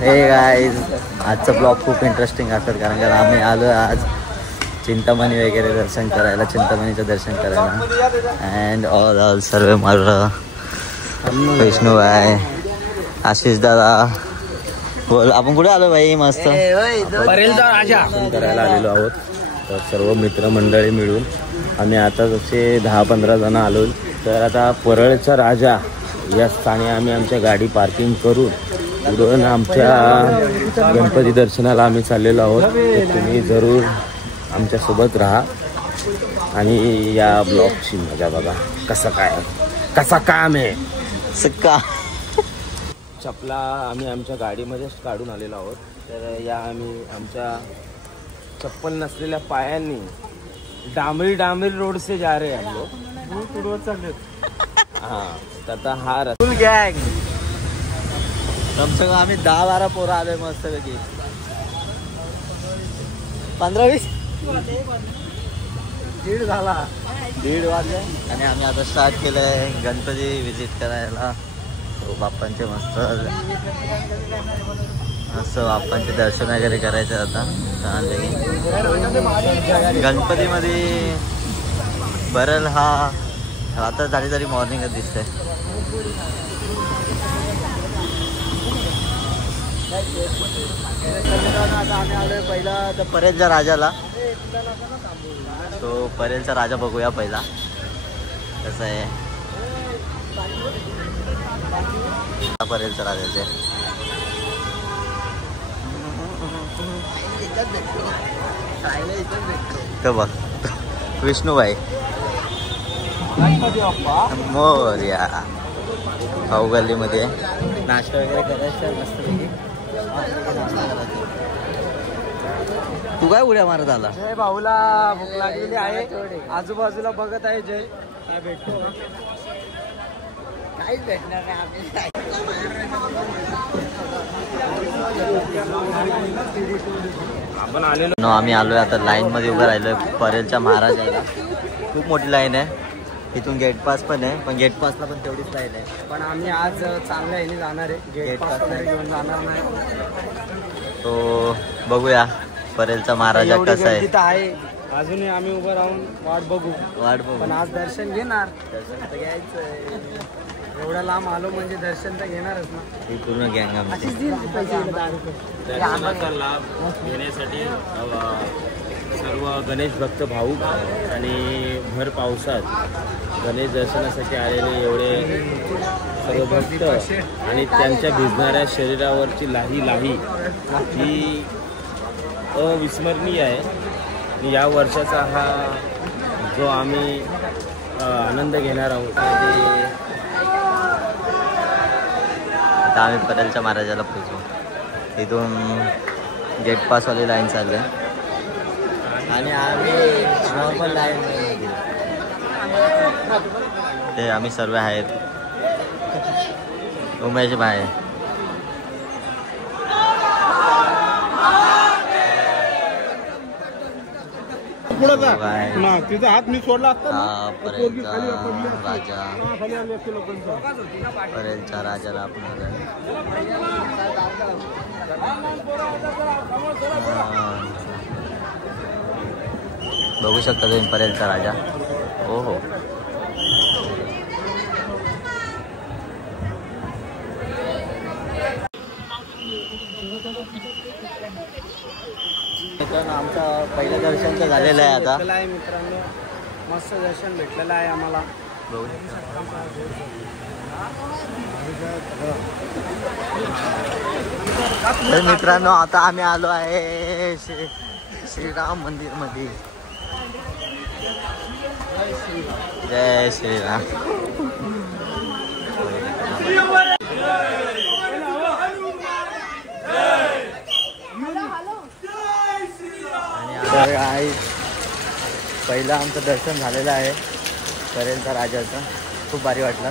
हे गाईज आजचा ब्लॉग खूप इंटरेस्टिंग असतात कारण का आम्ही आलो आज चिंतामणी वगैरे दर्शन करायला, चिंतामणीचं दर्शन करायला. अँड ऑल सर्व मार वैष्णव आहे, आशिष दादा. बोल आपण कुठे आलो भाई? मस्त दर्शन करायला आलेलो आहोत. तर सर्व मित्रमंडळी मिळून आम्ही आता जसे 10-15 जण आलो. तर आता परळचा राजा या स्थानी आम्ही आमच्या गाडी पार्किंग करून पुढून आमच्या गणपती दर्शनाला आम्ही चाललेलो आहोत. तर तुम्ही जरूर आमच्यासोबत राहा आणि या ब्लॉगची मजा बघा. कसा काम आहे सका. चपला आम्ही आमच्या गाडीमध्येच काढून आलेलो आहोत. तर या आम्ही आमच्या चप्पल नसलेल्या पायांनी डांबरी रोड से जा रहे हैं हम लोग. हाँ तर आता हा फुल गँग कम से कम आम्ही 10-12 पोरं आलोय मस्त पैकी. 15-20 दीड वाजले आणि आम्ही आता स्टार्ट केलंय गणपती विजिट करायला. बाप्पांचे मस्त बाप्पांचे दर्शन वगैरे करायचे. आता गणपतीमध्ये परळ हा आता झाली तरी मॉर्निंगच दिसतंय. आता आम्ही आलोय पहिला तर परेलच्या राजाला. तो परेलचा राजा बघूया पहिला कसं आहे. परेलचा राजाचे तो बघ विष्णूबाई मोरया भाऊ गल्लीमध्ये नाश्ता वगैरे करायचं मस्तपैकी. तू काय उड्या मारत आला? जय भाऊला भूक लागलेली आहे, आजूबाजूला बघत आहे. जय काय भेटतो? काहीच भेटणार नाही आम्ही. आपण आलेलो आम्ही आलोय आता लाईन मध्ये उभं राहिलोय परेलच्या महाराजाला. खूप मोठी लाईन आहे. इथून गेट पास पण आहे, पण गेट पासला पण तेवढीच लाईन आहे. पण आम्ही आज चांगल्या ह्याने जाणार आहे. गेट पास घेऊन जाणार नाही. तो बघूया परेलचा महाराजा कसा आहे. अजूनही आम्ही उभं राहून वाट बघू. पण आज दर्शन घेणार. दर्शन तर घ्यायचं. एवढा लांब आलो म्हणजे दर्शन तर घेणारच ना. ही पूर्ण गँग आमची. दर्शनाचा लाभ घेण्यासाठी सर्व गणेश भक्त भाऊक आणि भर पावसात गणेश दर्शनासाठी आलेले एवढे सर्व भक्त आणि त्यांच्या भिजणाऱ्या शरीरावरची लाही ही अविस्मरणीय आहे. आणि या वर्षाचा हा जो आम्ही आनंद घेणार आहोत ते आता आम्ही परेलच्या महाराजाला पोहोचू. तिथून गेट पासवाली लाईन चालली आहे आणि आम्ही नॉर्मल लाईन ते आम्ही सर्व आहेत. उमेश भाई तिचा हात मी सोडला राजा परेलच्या राजाला आपण बघू शकता तुम्ही परेलचा राजा. हो हो आमचं पहिलं दर्शन तर झालेलं आहे. आता मित्रांनो मस्त दर्शन भेटलेलं आहे आम्हाला. तर मित्रांनो आता आम्ही आलो आहे श्रीराम मंदिर मध्ये. जय श्रीराम. आणि पहिलं आमचं दर्शन झालेलं आहे परेलचा राजाचं. खूप भारी वाटलं.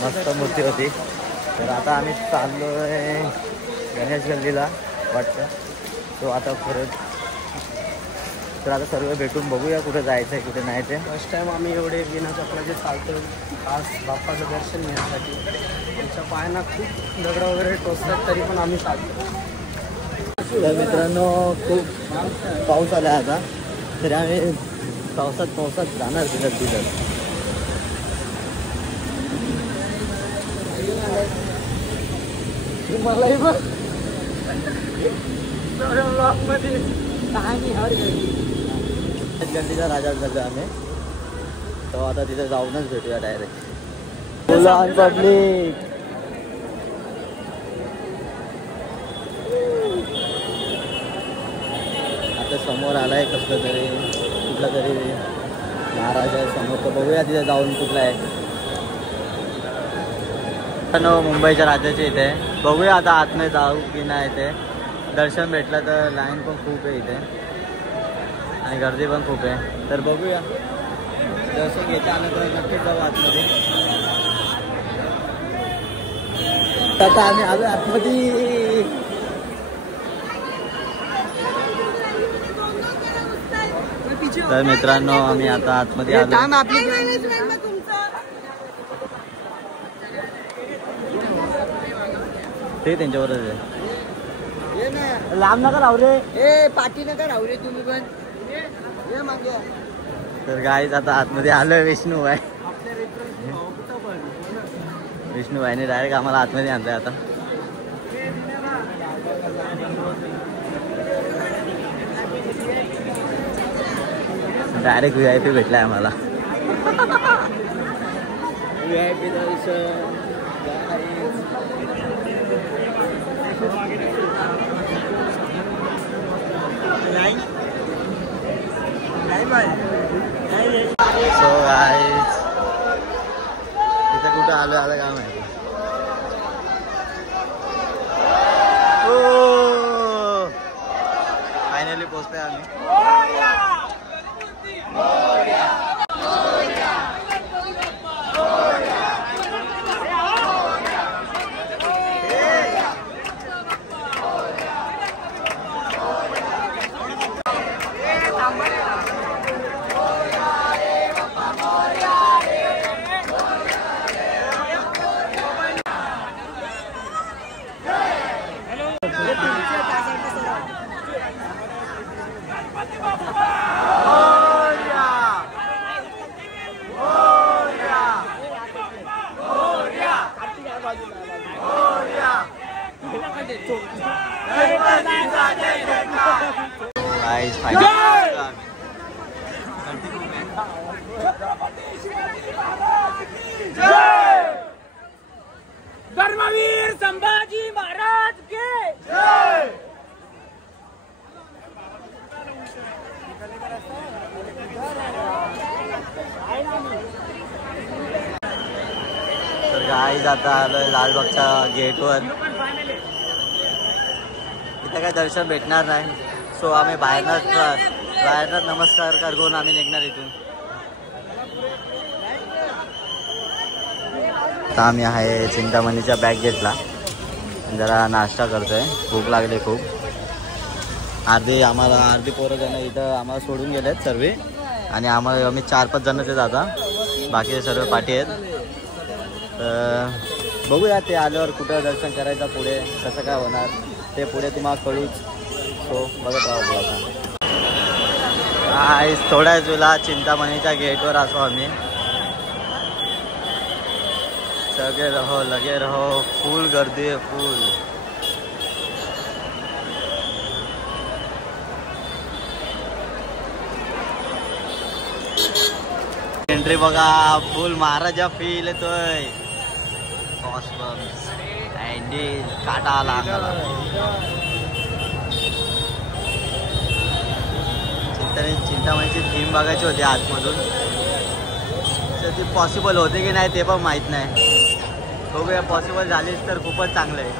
मस्त मूर्ती होती. तर आता आम्ही चाललो आहे गणेश गल्लीला वाटतं. तो आता परत तर आता सर्व भेटून बघूया कुठे जायचं आहे कुठे नाही ते. फर्स्ट टाइम आम्ही एवढे बिना चपलाचे चालतो खास बाप्पाचं दर्शन घेण्यासाठी. त्यांच्या पायांना खूप दगड वगैरे टोचतात तरी पण आम्ही चालतो. तर मित्रांनो खूप पाऊस आला आता, तरी आम्ही पावसात जाणार तिथं. मलाही बघ गल्लीचा राजा झालो आम्ही, तो आता तिथे जाऊनच भेटूया डायरेक्ट. पब्लिक आता समोर आलाय कसलं तरी, कुठला तरी महाराज आहे समोर, तर बघूया तिथे जाऊन कुठला आहे. मुंबईच्या राजाच्या इथे बघूया आता आतमध्ये जाऊ की नाही. ते दर्शन भेटलं तर लाईन पण खूप आहे इथे आणि गर्दी पण खूप आहे, तर बघूया. दर्शन घेता आलं तर नक्कीच जाऊ आतमध्ये. आता आम्ही आलो आतमध्ये. तर मित्रांनो आम्ही आता आतमध्ये आलो. ते त्यांच्यावरच आहे. लांब नका राहू रे, ए पाठी नका राहू रे तुम्ही पण. तर गाईज आता आतमध्ये आलोय. विष्णू आहे, विष्णू भाईने डायरेक्ट आम्हाला आतमध्ये आणलंय. आता डायरेक्ट VIP भेटलाय आम्हाला. VIP दर्शन. सो गाईज इथे कुठं आलोय आता काय माहिती. फायनली पोहोचतोय आम्ही. धर्मवीर संभाजी महाराज के जय. तर गाईज आता आलोय लालबागच्या गेटवर. इथं काय दर्शन भेटणार नाही, सो आम्ही बाहेरनच नमस्कार करून आम्ही निघणार इथून. आता आम्ही आहे चिंतामणीच्या बॅक गेटला, जरा नाश्ता करतोय. भूक लागली खूप. अर्धी पोरं जण इथं आम्हाला सोडून गेलेत सर्व, आणि आम्ही 4-5 जणच आहेत आता, बाकी सर्व पाठी आहेत. तर बघूया ते आल्यावर कुठं दर्शन करायचं, पुढे कसं काय होणार ते पुढे तुम्हाला कळूच. सो बघत राहू. आता थोड्याच वेळा चिंतामणीच्या गेटवर असो आम्ही. सगळे रहो लगे रहो, फुल गर्दी आहे, फुल. एंट्री बघा, फुल महाराजा फील येतोय. काटा आला अंगाला. चिंतामणीची थीम बघायची होती आतमधून, तर ती पॉसिबल होते की नाही ते पण माहीत नाही. बघूया, पॉसिबल झालीच तर खूपच चांगलं आहे.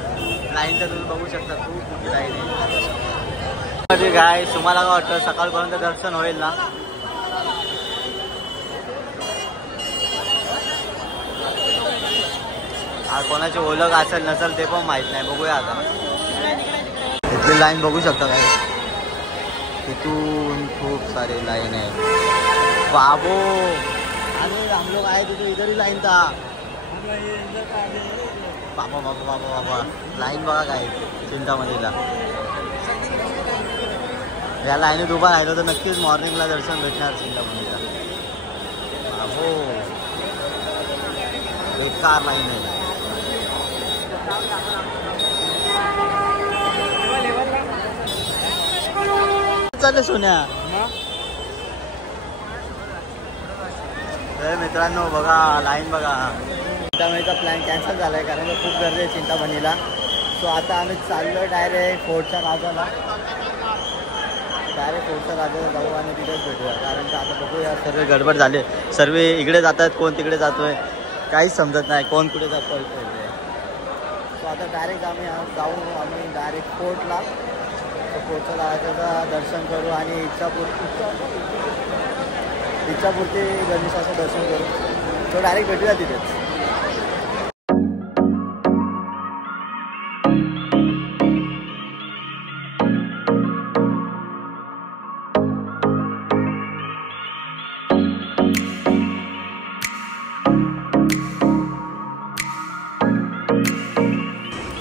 लाईन तर तुम्ही बघू शकता, खूप मोठी लाईन आहे. काय तुम्हाला काय वाटतं, सकाळपर्यंत दर्शन होईल ना? कोणाची ओळख असेल नसेल ते पण माहित नाही. बघूया आता. इथली लाईन बघू शकता काय, तिथून खूप सारी लाईन आहे. बाबो हम लोग आए थे तो इधर ही लाइन था. बाबा बाबा बाबा बाबा लाईन बघा काय चिंतामणीला. या लाईनीत उभा राहिलो तर नक्कीच मॉर्निंगला दर्शन भेटणार चिंतामणीला. हो बेकार लाईन आहे. चालले सोन्या. तर मित्रांनो बघा लाईन बघा. चिंतामणीचा प्लॅन कॅन्सल झाला आहे कारण खूप गर्दी आहे चिंतामणीला. सो आता आम्ही चाललो डायरेक्ट फोर्टच्या राजाला. डायरेक्ट फोर्टच्या राजाला जाऊ आणि तिथेच भेटूया कारण का आता बघूया सर्व गडबड झाले. सर्व इकडे जात आहेत कोण तिकडे जातोय काहीच समजत नाही कोण कुठे जातो. सो आता डायरेक्ट आम्ही डायरेक्ट फोर्टला. तर फोर्टच्या राजाचं दर्शन करू आणि इच्छापूर्ती गणेशाचं दर्शन करू. तो डायरेक्ट भेटूया तिथेच.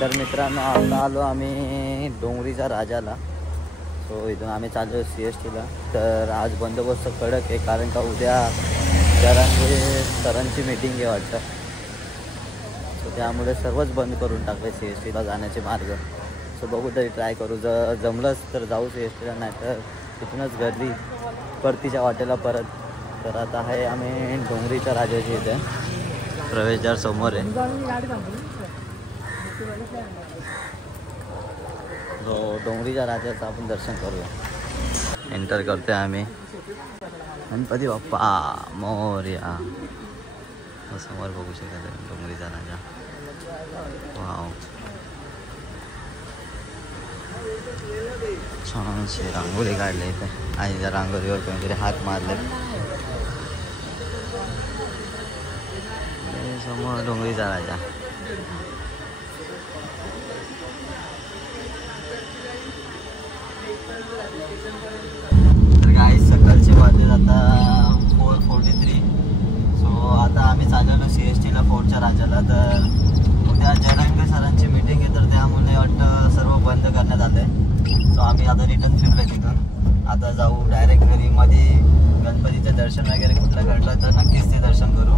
तर मित्रांनो आता आलो आम्ही डोंगरीच्या राजाला. सो इथून आम्ही चाललो CSTला. तर आज बंदोबस्त कडक आहे कारण का उद्या सरांची मीटिंग आहे वाटतं. सो त्यामुळे सर्वच बंद करून टाकले CSTला जाण्याचे मार्ग. सो बघू तरी ट्राय करू जमलंच तर जाऊ CSTला नाही तर तिथूनच गर्दी परतीच्या वाटेला परत. तर आता आहे आम्ही डोंगरीच्या राजाची इथे प्रवेशद्वार समोर आहे. डोंगरीच्या राजाचं आपण दर्शन करूया. एंटर करतोय आम्ही. गणपती बाप्पा मोरया. समोर बघू शकता डोंगरीचा राजा. वाव छानशी रांगोळी काढली इथे आणि त्या रांगोळीवर कोणीतरी हात मारले. समोर डोंगरीचा राजा. तर काही सकाळचे वाजले आता 4:43. सो आता आम्ही चाललो CSTला फोर्टच्या राजाला. तर उद्या जयरंग सरांची मीटिंग आहे तर त्यामुळे वाटतं सर्व बंद करण्यात आलं आहे. सो आम्ही आता रिटर्न फिरलो तिथून. आता जाऊ डायरेक्ट घरी. मध्ये गणपतीचं दर्शन वगैरे कुठलं घडलं तर नक्कीच ते दर्शन करू.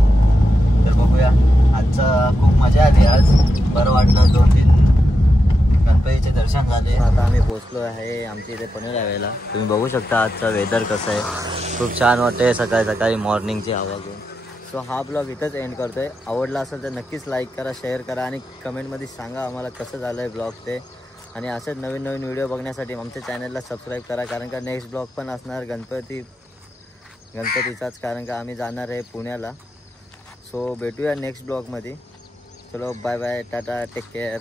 तर बघूया. आजचा खूप मजा आली. आज बरं वाटलं. 2-3 गणपतीचे दर्शन झाले. आता आम्ही पोचलो आहे आमच्या इथे पनवेलला. तुम्ही बघू शकता आजचा वेदर कसं आहे. खूप छान वाटते सकाळी सकाळी मॉर्निंगची हवा घेऊन. सो हा ब्लॉग इथंच एंड करतो आहे. आवडला असेल तर नक्कीच लाईक करा, शेअर करा आणि कमेंटमध्ये सांगा आम्हाला कसं झालं आहे ब्लॉग ते. आणि असेच नवीन नवीन व्हिडिओ बघण्यासाठी आमच्या चॅनलला सबस्क्राईब करा कारण का नेक्स्ट ब्लॉग पण असणार गणपतीचाच कारण का आम्ही जाणार आहे पुण्याला. सो भेटूया नेक्स्ट ब्लॉगमध्ये. चलो bye bye ta ta take care.